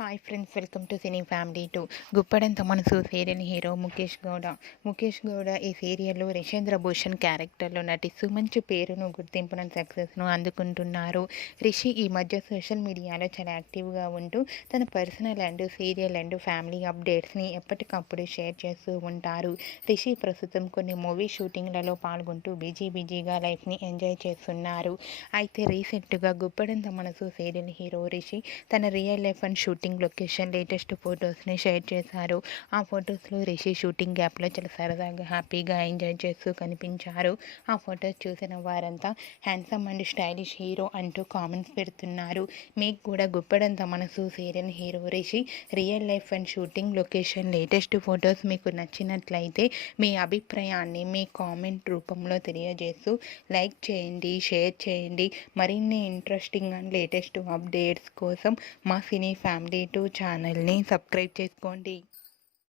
Hi friends, welcome to Cine Family two. Guppedantha Manasu serial hero Mukesh Gowda ఈ సీరియల్లో రిషేంద్ర భూషణ్ క్యారెక్టర్లో నటిస్తూ మంచి పేరును, గుర్తింపును, సక్సెస్ను అందుకుంటున్నారు. రిషి ఈ మధ్య సోషల్ మీడియాలో చాలా యాక్టివ్గా ఉంటూ తన personal and serial and family అప్డేట్స్ని ఎప్పటికప్పుడు షేర్ చేస్తూ ఉంటారు. రిషి ప్రస్తుతం కొన్ని మూవీ షూటింగ్లలో పాల్గొంటూ బిజీగా లైఫ్ని ఎంజాయ్ చేస్తున్నారు. అయితే రీసెంట్గా గుప్పడంత మనసు సీరియల్ హీరో రిషి తన real life and shooting location latest ఫొటోస్ని షేర్ చేశారు. ఆ ఫొటోస్లో రిషి షూటింగ్ గ్యాప్లో చాలా సరదాగా హ్యాపీగా ఎంజాయ్ చేస్తూ కనిపించారు. ఆ ఫొటోస్ చూసిన వారంతా హ్యాండ్సమ్ అండ్ స్టైలిష్ హీరో అంటూ కామెంట్స్ పెడుతున్నారు. మీకు కూడా Guppedantha Manasu serial hero Rishi real life and shooting location latest photos మీకు నచ్చినట్లయితే మీ అభిప్రాయాన్ని మీ కామెంట్ రూపంలో తెలియజేస్తూ లైక్ చేయండి, షేర్ చేయండి. మరిన్ని ఇంట్రెస్టింగ్ అండ్ లేటెస్ట్ అప్డేట్స్ కోసం మా సినీ ఫ్యామిలీ 2 ఛానల్ని సబ్స్క్రైబ్ చేసుకోండి.